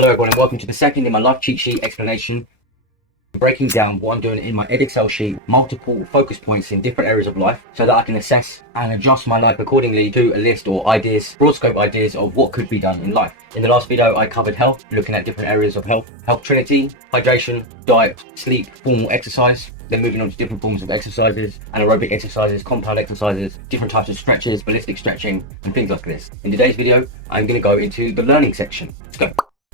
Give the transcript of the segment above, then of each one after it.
Hello everyone and welcome to the second in my life cheat sheet explanation, breaking down what I'm doing in my Excel sheet, multiple focus points in different areas of life so that I can assess and adjust my life accordingly to a list or ideas, broad scope ideas of what could be done in life. In the last video I covered health, looking at different areas of health trinity, hydration, diet, sleep, formal exercise, then moving on to different forms of exercises, anaerobic exercises, compound exercises, different types of stretches, ballistic stretching and things like this. In today's video I'm going to go into the learning section. Let's go.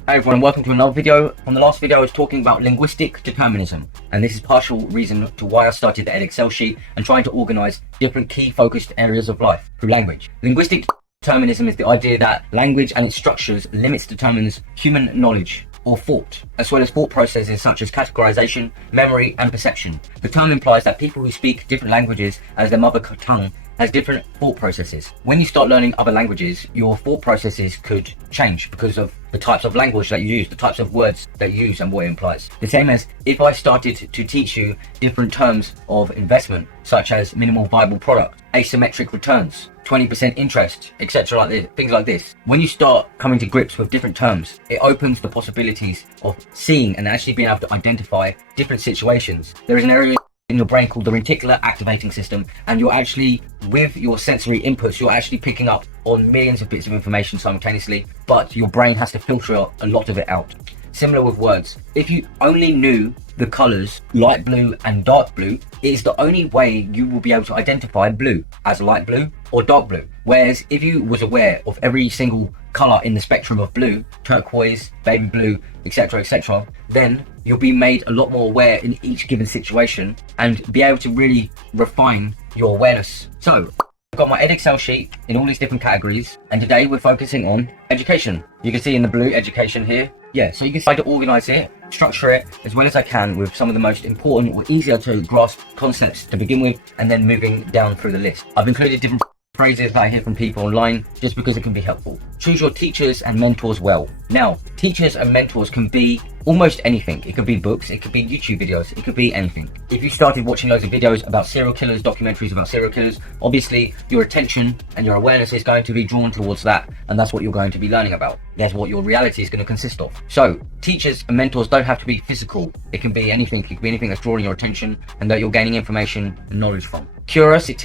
Hi everyone, welcome to another video. From the last video I was talking about linguistic determinism, and this is partial reason to why I started the Excel sheet and trying to organise different key focused areas of life through language. Linguistic determinism is the idea that language and its structures determines human knowledge or thought, as well as thought processes such as categorization, memory and perception. The term implies that people who speak different languages as their mother tongue has different thought processes. When you start learning other languages, your thought processes could change because of the types of language that you use, the types of words that you use and what it implies. The same as if I started to teach you different terms of investment, such as minimal viable product, asymmetric returns, 20% interest, etc. like this, things like this. When you start coming to grips with different terms, it opens the possibilities of seeing and actually being able to identify different situations. There is an area in your brain called the reticular activating system, and you're actually, with your sensory inputs, you're actually picking up on millions of bits of information simultaneously, but your brain has to filter a lot of it out. Similar with words. If you only knew the colours light blue and dark blue, it is the only way you will be able to identify blue as light blue or dark blue. Whereas if you was aware of every single colour in the spectrum of blue, turquoise, baby blue, etc., then you'll be made a lot more aware in each given situation and be able to really refine your awareness. So I've got my Excel sheet in all these different categories, and today we're focusing on education. You can see in the blue education here. Yeah, so you can try to organise it, structure it as well as I can with some of the most important or easier to grasp concepts to begin with, and then moving down through the list. I've included different phrases that I hear from people online just because it can be helpful. Choose your teachers and mentors well. Now, teachers and mentors can be almost anything. It could be books, it could be YouTube videos, it could be anything. If you started watching loads of videos about serial killers, documentaries about serial killers, obviously your attention and your awareness is going to be drawn towards that, and that's what you're going to be learning about. That's what your reality is going to consist of. So teachers and mentors don't have to be physical. It can be anything. It can be anything that's drawing your attention and that you're gaining information and knowledge from. Curiosity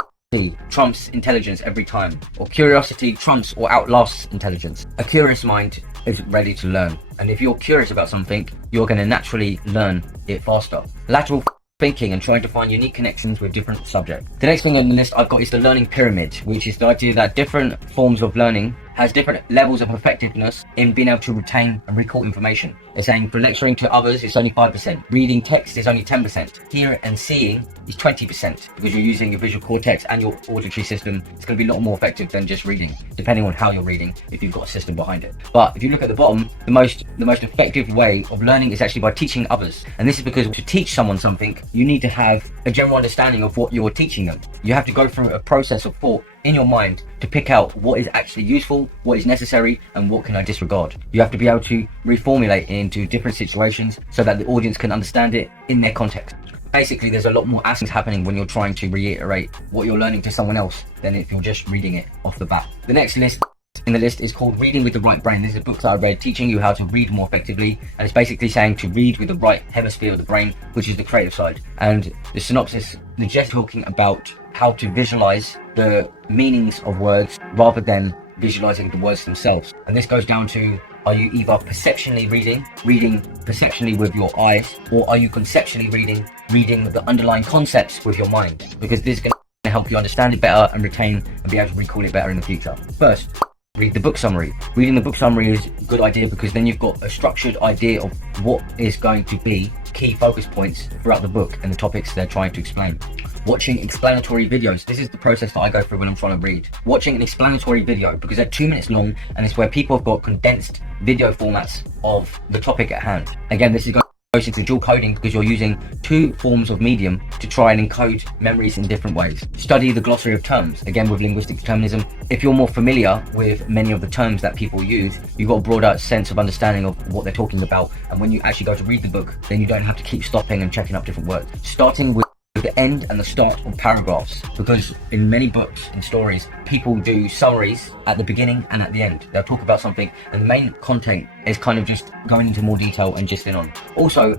trumps intelligence every time, or curiosity trumps or outlasts intelligence. A curious mind is ready to learn, and if you're curious about something, you're going to naturally learn it faster. Lateral thinking and trying to find unique connections with different subjects. The next thing on the list I've got is the learning pyramid, which is the idea that different forms of learning has different levels of effectiveness in being able to retain and recall information. They're saying for lecturing to others it's only 5%, reading text is only 10%, hearing and seeing is 20%, because you're using your visual cortex and your auditory system. It's going to be a lot more effective than just reading, depending on how you're reading, if you've got a system behind it. But if you look at the bottom, the most effective way of learning is actually by teaching others. And this is because to teach someone something, you need to have a general understanding of what you're teaching them. You have to go through a process of thought in your mind to pick out what is actually useful, what is necessary, and what can I disregard. You have to be able to reformulate it into different situations so that the audience can understand it in their context. Basically, there's a lot more actions happening when you're trying to reiterate what you're learning to someone else than if you're just reading it off the bat. The next list in the list is called Reading with the Right Brain. This is a book that I read teaching you how to read more effectively, and it's basically saying to read with the right hemisphere of the brain, which is the creative side. And the synopsis is just talking about how to visualize the meanings of words rather than visualizing the words themselves. And this goes down to, are you either perceptionally reading perceptionally with your eyes, or are you conceptually reading the underlying concepts with your mind? Because this is going to help you understand it better and retain and be able to recall it better in the future. First, read the book summary. Reading the book summary is a good idea because then you've got a structured idea of what is going to be key focus points throughout the book and the topics they're trying to explain. Watching explanatory videos. This is the process that I go through when I'm trying to read. Watching an explanatory video, because they're 2 minutes long, and it's where people have got condensed video formats of the topic at hand. Again, this is goes into dual coding because you're using 2 forms of medium to try and encode memories in different ways. Study the glossary of terms, again with linguistic determinism. If you're more familiar with many of the terms that people use, you've got a broader sense of understanding of what they're talking about, and when you actually go to read the book, then you don't have to keep stopping and checking up different words. Starting with with the end and the start of paragraphs, because in many books and stories, people do summaries at the beginning and at the end. They'll talk about something and the main content is kind of just going into more detail and just in on. Also,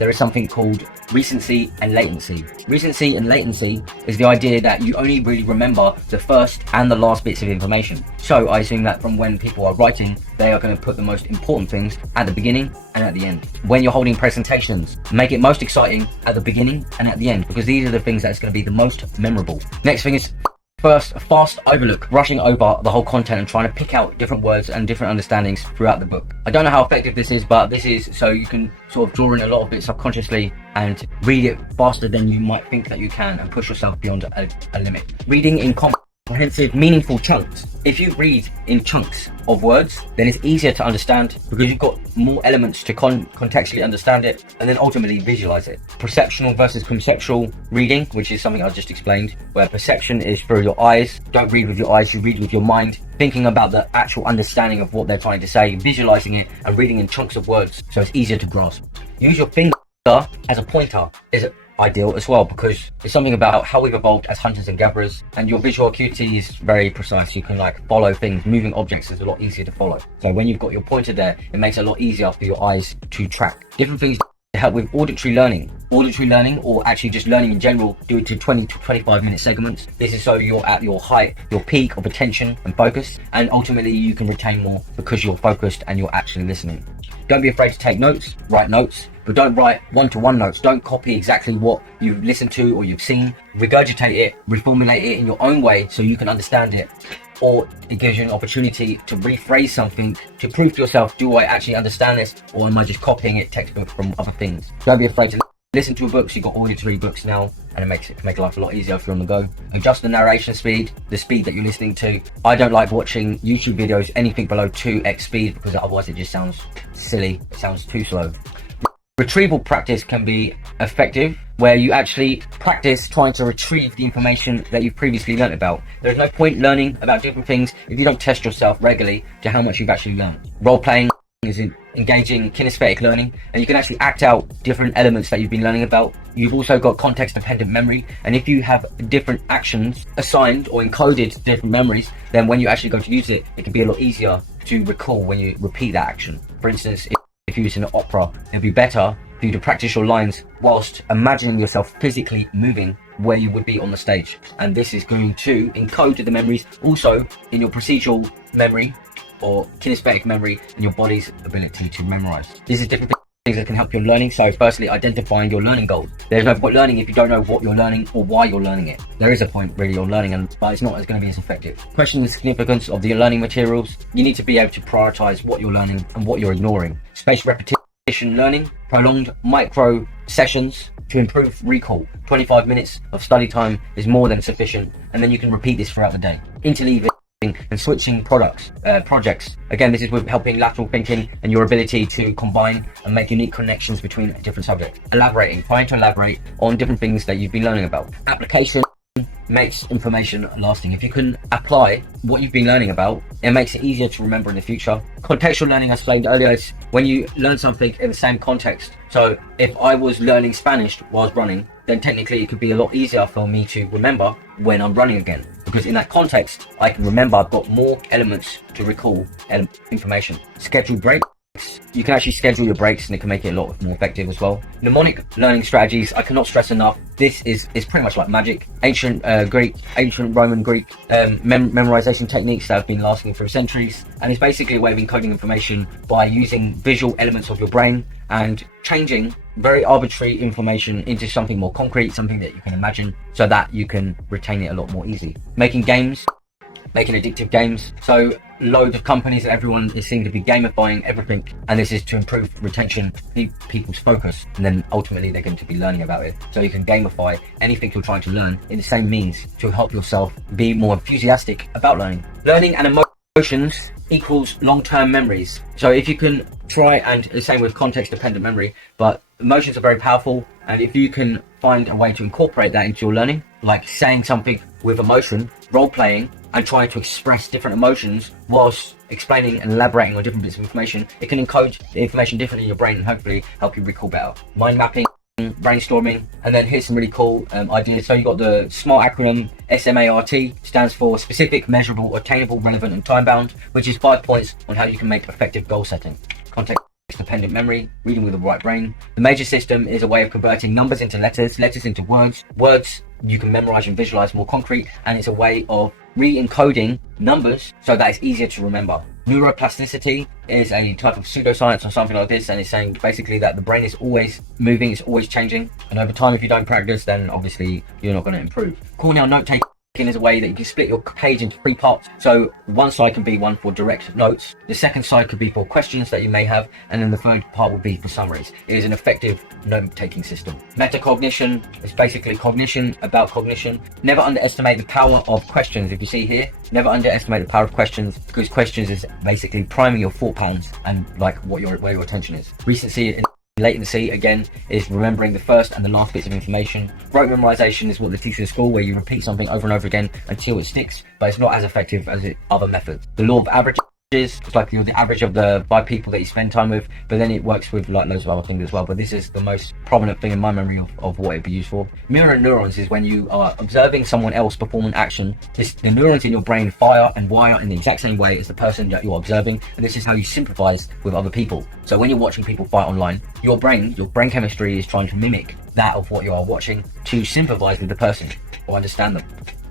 there is something called recency and latency. Recency and latency is the idea that you only really remember the first and the last bits of information. So I assume that from when people are writing, they are going to put the most important things at the beginning and at the end. When you're holding presentations, make it most exciting at the beginning and at the end, because these are the things that's going to be the most memorable. Next thing is first, a fast overlook, rushing over the whole content and trying to pick out different words and different understandings throughout the book. I don't know how effective this is, but this is so you can sort of draw in a lot of it subconsciously and read it faster than you might think that you can and push yourself beyond a limit. Reading in comprehensive, meaningful chunks. If you read in chunks of words, then it's easier to understand because you've got more elements to contextually understand it and then ultimately visualize it. Perceptual versus conceptual reading, which is something I just explained, where perception is through your eyes. Don't read with your eyes, you read with your mind, thinking about the actual understanding of what they're trying to say, visualizing it and reading in chunks of words so it's easier to grasp. Use your finger as a pointer is ideal as well, because it's something about how we've evolved as hunters and gatherers, and your visual acuity is very precise. You can like follow things. Moving objects is a lot easier to follow. So when you've got your pointer there, it makes it a lot easier for your eyes to track. Different things to help with auditory learning. Auditory learning, or actually just learning in general, do it to 20 to 25 minute segments. This is so you're at your height, your peak of attention and focus, and ultimately you can retain more because you're focused and you're actually listening. Don't be afraid to take notes, write notes, but don't write one-to-one notes. Don't copy exactly what you've listened to or you've seen. Regurgitate it, reformulate it in your own way so you can understand it. Or it gives you an opportunity to rephrase something to prove to yourself, do I actually understand this, or am I just copying it textbook from other things? Don't be afraid to listen to books. You've got auditory books now, and it can make life a lot easier if you're on the go. Adjust the narration speed, the speed that you're listening to. I don't like watching YouTube videos anything below 2x speed because otherwise it just sounds silly. It sounds too slow. Retrieval practice can be effective, where you actually practice trying to retrieve the information that you've previously learnt about. There's no point learning about different things if you don't test yourself regularly to how much you've actually learned. Role playing is engaging kinesthetic learning, and you can actually act out different elements that you've been learning about. You've also got context dependent memory, and if you have different actions assigned or encoded to different memories, then when you actually go to use it, it can be a lot easier to recall when you repeat that action. For instance, if you're using an opera, it'd be better for you to practice your lines whilst imagining yourself physically moving where you would be on the stage. And this is going to encode the memories also in your procedural memory or kinesthetic memory and your body's ability to memorize. These are different things that can help you in learning. So firstly, identifying your learning goals. There's no point learning if you don't know what you're learning or why you're learning it. There is a point really on learning, but it's not going to be as effective. Question the significance of the learning materials. You need to be able to prioritize what you're learning and what you're ignoring. Spaced repetition learning, prolonged micro sessions to improve recall. 25 minutes of study time is more than sufficient, and then you can repeat this throughout the day. Interleaving and switching projects. Again, this is with helping lateral thinking and your ability to combine and make unique connections between different subjects. Trying to elaborate on different things that you've been learning about. Application makes information lasting. If you can apply what you've been learning about, it makes it easier to remember in the future. Contextual learning, as explained earlier, is when you learn something in the same context. So if I was learning Spanish while I was running, then technically it could be a lot easier for me to remember when I'm running again, because in that context I can remember. I've got more elements to recall information. Schedule breaks. You can actually schedule your breaks, and it can make it a lot more effective as well. Mnemonic learning strategies, I cannot stress enough. This is pretty much like magic. Ancient Roman Greek memorization techniques that have been lasting for centuries, and it's basically a way of encoding information by using visual elements of your brain and changing very arbitrary information into something more concrete, something that you can imagine, so that you can retain it a lot more easy. Making addictive games. So loads of companies and everyone is seen to be gamifying everything, and this is to improve retention, people's focus, and then ultimately they're going to be learning about it. So you can gamify anything you're trying to learn in the same means to help yourself be more enthusiastic about learning. Learning and emotions equals long-term memories. So if you can try, and the same with context-dependent memory, but emotions are very powerful, and if you can find a way to incorporate that into your learning, like saying something with emotion, role-playing, and trying to express different emotions whilst explaining and elaborating on different bits of information, it can encode the information differently in your brain and hopefully help you recall better. Mind mapping brainstorming, and then here's some really cool ideas. So you got the SMART acronym. SMART stands for specific, measurable, attainable, relevant, and time bound, which is 5 points on how you can make effective goal setting. Context dependent memory, reading with the right brain. The major system is a way of converting numbers into letters, letters into words, words you can memorize and visualize more concrete, and it's a way of re-encoding numbers so that it's easier to remember. Neuroplasticity is a type of pseudoscience or something like this, and it's saying basically that the brain is always moving, it's always changing, and over time if you don't practice, then obviously you're not going to improve. Cornell note taking is a way that you can split your page into 3 parts. So one side can be one for direct notes, the second side could be for questions that you may have, and then the third part would be for summaries. It is an effective note-taking system. Metacognition is basically cognition about cognition. Never underestimate the power of questions. If you see here, never underestimate the power of questions, because questions is basically priming your thought patterns and like where your attention is. Recency and latency, again, is remembering the first and the last bits of information. Rote memorization is what they teach in school, where you repeat something over and over again until it sticks, but it's not as effective as other methods. The law of averages, it's like you're the average of the 5 people that you spend time with, but then it works with like loads of other things as well, but this is the most prominent thing in my memory of what it'd be used for. Mirror neurons is when you are observing someone else perform an action. The neurons in your brain fire and wire in the exact same way as the person that you're observing, and this is how you sympathize with other people. So when you're watching people fight online, your brain chemistry is trying to mimic that of what you are watching to sympathize with the person or understand them.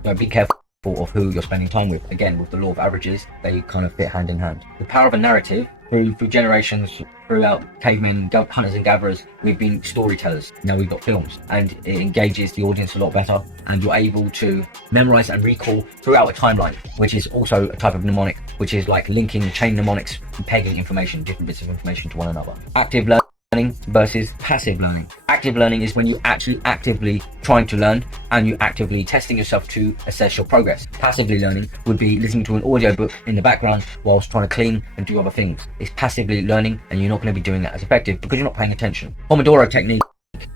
So be careful of who you're spending time with. Again, with the law of averages, they kind of fit hand in hand. The power of a narrative. Through generations, throughout cavemen, hunters and gatherers, we've been storytellers. Now we've got films, and it engages the audience a lot better, and you're able to memorize and recall throughout a timeline, which is also a type of mnemonic, which is like linking chain mnemonics and pegging information, different bits of information to one another. Active learning versus passive learning. Active learning is when you actually actively trying to learn and you actively testing yourself to assess your progress. Passively learning would be listening to an audiobook in the background whilst trying to clean and do other things. It's passively learning, and you're not going to be doing that as effective because you're not paying attention. Pomodoro technique.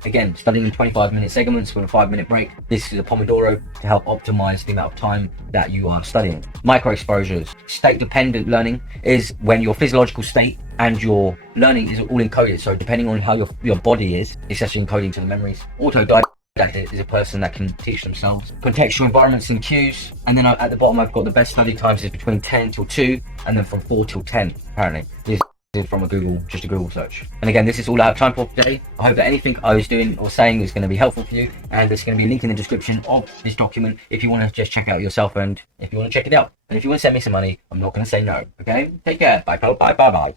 Again, studying in 25-minute segments with a 5-minute break. This is a Pomodoro to help optimize the amount of time that you are studying. Micro exposures. State dependent learning is when your physiological state and your learning is all encoded. So depending on how your body is, it's actually encoding to the memories. Autodidactic is a person that can teach themselves. Contextual environments and cues. And then at the bottom, I've got the best study times is between 10 till 2, and then from 4 till 10, apparently. This is from just a Google search. And again, this is all I have time for today. I hope that anything I was doing or saying is going to be helpful for you, and there's going to be a link in the description of this document if you want to just check it out yourself, and if you want to check it out. And if you want to send me some money, I'm not going to say no. Okay? Take care. Bye, bye, bye, bye.